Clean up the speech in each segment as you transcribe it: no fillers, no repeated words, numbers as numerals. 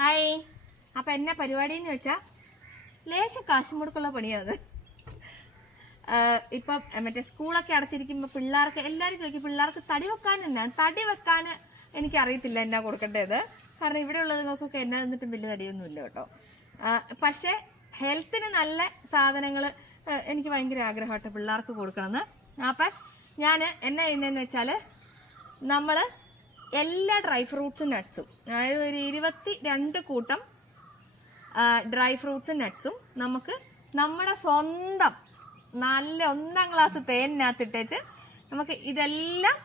Hi. അപ്പം എന്നാ പരിപാടി എന്ന് വെച്ചാൽ ലേശം കാശും കൊടുക്കുള്ള പണിയാണ്. ഇപ്പം മറ്റേ സ്കൂളൊക്കെ അടച്ചിരിക്കുമ്പോൾ പിള്ളേർക്ക് എല്ലാവരും ചോദിക്കും, പിള്ളേർക്ക് തടി വെക്കാൻ എനിക്കറിയത്തില്ല എന്നാ കൊടുക്കേണ്ടത്. കാരണം ഇവിടെ ഉള്ളതുങ്ങൾക്കൊക്കെ എന്നാ നിന്നിട്ടും വലിയ തടിയൊന്നുമില്ല കേട്ടോ. പക്ഷേ ഹെൽത്തിന് നല്ല സാധനങ്ങൾ എനിക്ക് ഭയങ്കര ആഗ്രഹമായിട്ട് പിള്ളേർക്ക് കൊടുക്കണമെന്ന്. അപ്പം ഞാൻ എന്നാ ചെയ്യുന്നതെന്ന് വെച്ചാൽ നമ്മൾ എല്ലാ ഡ്രൈ ഫ്രൂട്ട്സും നട്ട്സും, അതായത് ഒരു 22 കൂട്ടം ഡ്രൈ ഫ്രൂട്ട്സും നട്ട്സും നമുക്ക് നമ്മുടെ സ്വന്തം നല്ല 1ാം ക്ലാസ് തേനിനകത്തിട്ടേച്ച് നമുക്ക് ഇതെല്ലാം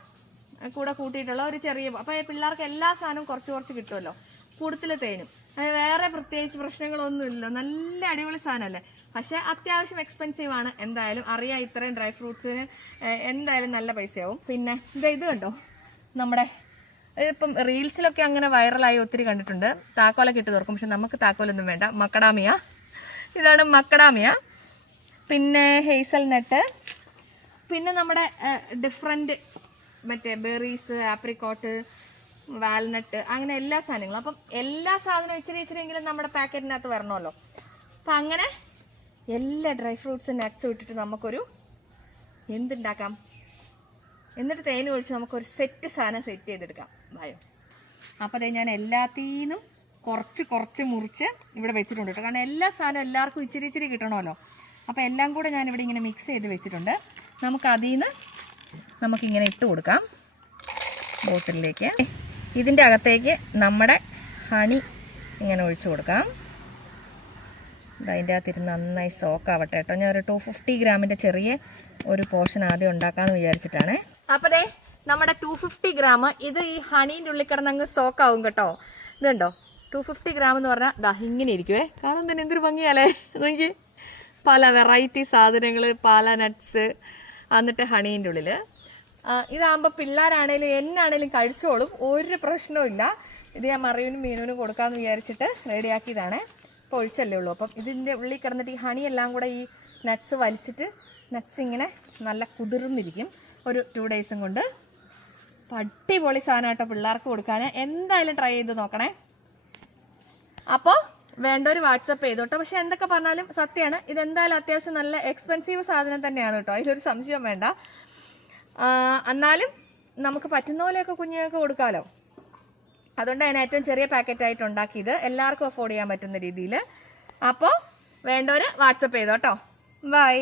കൂടെ കൂട്ടിയിട്ടുള്ള ഒരു ചെറിയ, അപ്പോൾ പിള്ളേർക്ക് എല്ലാ സാധനവും കുറച്ച് കിട്ടുമല്ലോ. കൂടുതൽ തേനും വേറെ പ്രത്യേകിച്ച് പ്രശ്നങ്ങളൊന്നുമില്ല. നല്ല അടിപൊളി സാധനമല്ലേ. പക്ഷെ അത്യാവശ്യം എക്സ്പെൻസീവ് ആണ്. എന്തായാലും അറിയാം, ഇത്രയും ഡ്രൈ ഫ്രൂട്ട്സിന് എന്തായാലും നല്ല പൈസയാവും. പിന്നെ ഇത് കണ്ടോ, നമ്മുടെ ഇപ്പം റീൽസിലൊക്കെ അങ്ങനെ വൈറലായി ഒത്തിരി കണ്ടിട്ടുണ്ട്. താക്കോലൊക്കെ ഇട്ട് തുറക്കും. പക്ഷെ നമുക്ക് താക്കോലൊന്നും വേണ്ട. മക്കഡാമിയ, ഇതാണ് മക്കഡാമിയ. പിന്നെ ഹേസൽ നട്ട്, പിന്നെ നമ്മുടെ ഡിഫറെൻറ്റ് മറ്റേ ബെറീസ്, ആപ്രിക്കോട്ട്, വാൽനട്ട്, അങ്ങനെ എല്ലാ സാധനങ്ങളും. അപ്പം എല്ലാ സാധനവും ഇച്ചിരിയെങ്കിലും നമ്മുടെ പാക്കറ്റിനകത്ത് വരണമല്ലോ. അപ്പം അങ്ങനെ എല്ലാ ഡ്രൈ ഫ്രൂട്ട്സും നട്ട്സും ഇട്ടിട്ട് നമുക്കൊരു എന്തുണ്ടാക്കാം, എന്നിട്ട് തേൻ ഒഴിച്ച് നമുക്കൊരു സെറ്റ് സാധനം സെറ്റ് ചെയ്തെടുക്കാം. ഭയം. അപ്പോൾ അതേ ഞാൻ എല്ലാത്തിനും കുറച്ച് മുറിച്ച് ഇവിടെ വെച്ചിട്ടുണ്ട് കേട്ടോ. കാരണം എല്ലാ സാധനവും എല്ലാവർക്കും ഇച്ചിരി കിട്ടണമല്ലോ. അപ്പോൾ എല്ലാം കൂടെ ഞാനിവിടെ ഇങ്ങനെ മിക്സ് ചെയ്ത് വെച്ചിട്ടുണ്ട്. നമുക്കതിൽ നിന്ന് നമുക്കിങ്ങനെ ഇട്ട് കൊടുക്കാം ബോട്ടിലേക്ക്. ഇതിൻ്റെ അകത്തേക്ക് നമ്മുടെ ഹണി ഇങ്ങനെ ഒഴിച്ചു കൊടുക്കാം. അതിൻ്റെ അകത്തിരുന്ന് നന്നായി സോക്കാവട്ടെ കേട്ടോ. ഞാൻ ഒരു 250 ഗ്രാമിൻ്റെ ചെറിയ ഒരു പോർഷൻ ആദ്യം ഉണ്ടാക്കാമെന്ന് വിചാരിച്ചിട്ടാണ്. അപ്പോൾ ദേ നമ്മുടെ 250 ഗ്രാം ഇത് ഈ ഹണീൻ്റെ ഉള്ളിൽ കിടന്നങ്ങ് സോക്കാവും കേട്ടോ. ഇതുണ്ടോ 250 ഗ്രാം എന്ന് പറഞ്ഞാൽ ദാ ഇങ്ങനെ ഇരിക്കുവേ. കാണാൻ തന്നെ എന്തൊരു ഭംഗിയാലേ. നോക്കി, പല വെറൈറ്റി സാധനങ്ങൾ, പല നട്ട്സ്, എന്നിട്ട് ഹണീൻ്റെ ഉള്ളിൽ. ഇതാകുമ്പോൾ പിള്ളേരാണേലും എന്നാണേലും കഴിച്ചോളും, ഒരു പ്രശ്നവും ഇല്ല. ഇത് ഞാൻ മറിയനും മീനുവിനും കൊടുക്കാമെന്ന് വിചാരിച്ചിട്ട് റെഡിയാക്കിയതാണ്. ഇപ്പോൾ ഒഴിച്ചല്ലേ ഉള്ളൂ. അപ്പം ഇതിൻ്റെ ഉള്ളിൽ കിടന്നിട്ട് ഈ ഹണി എല്ലാം കൂടെ ഈ നട്ട്സ് വലിച്ചിട്ട് നട്ട്സ് ഇങ്ങനെ നല്ല കുതിർന്നിരിക്കും ഒരു 2 ഡേയ്സും കൊണ്ട്. അടിപൊളി സാധനമായിട്ടോ പിള്ളേർക്ക് കൊടുക്കാൻ. എന്തായാലും ട്രൈ ചെയ്ത് നോക്കണേ. അപ്പോൾ വേണ്ടവർ വാട്സപ്പ് ചെയ്തോട്ടോ. പക്ഷെ എന്തൊക്കെ പറഞ്ഞാലും സത്യമാണ്, ഇതെന്തായാലും അത്യാവശ്യം നല്ല എക്സ്പെൻസീവ് സാധനം തന്നെയാണ് കേട്ടോ. അതിലൊരു സംശയം വേണ്ട. എന്നാലും നമുക്ക് പറ്റുന്ന പോലെയൊക്കെ കുഞ്ഞുങ്ങൾക്ക് കൊടുക്കാമല്ലോ. അതുകൊണ്ട് ഞാൻ ഏറ്റവും ചെറിയ പാക്കറ്റായിട്ട് ഉണ്ടാക്കിയത്, എല്ലാവർക്കും അഫോർഡ് ചെയ്യാൻ പറ്റുന്ന രീതിയിൽ. അപ്പോൾ വേണ്ടവർ വാട്സപ്പ് ചെയ്തോട്ടോ. ബൈ.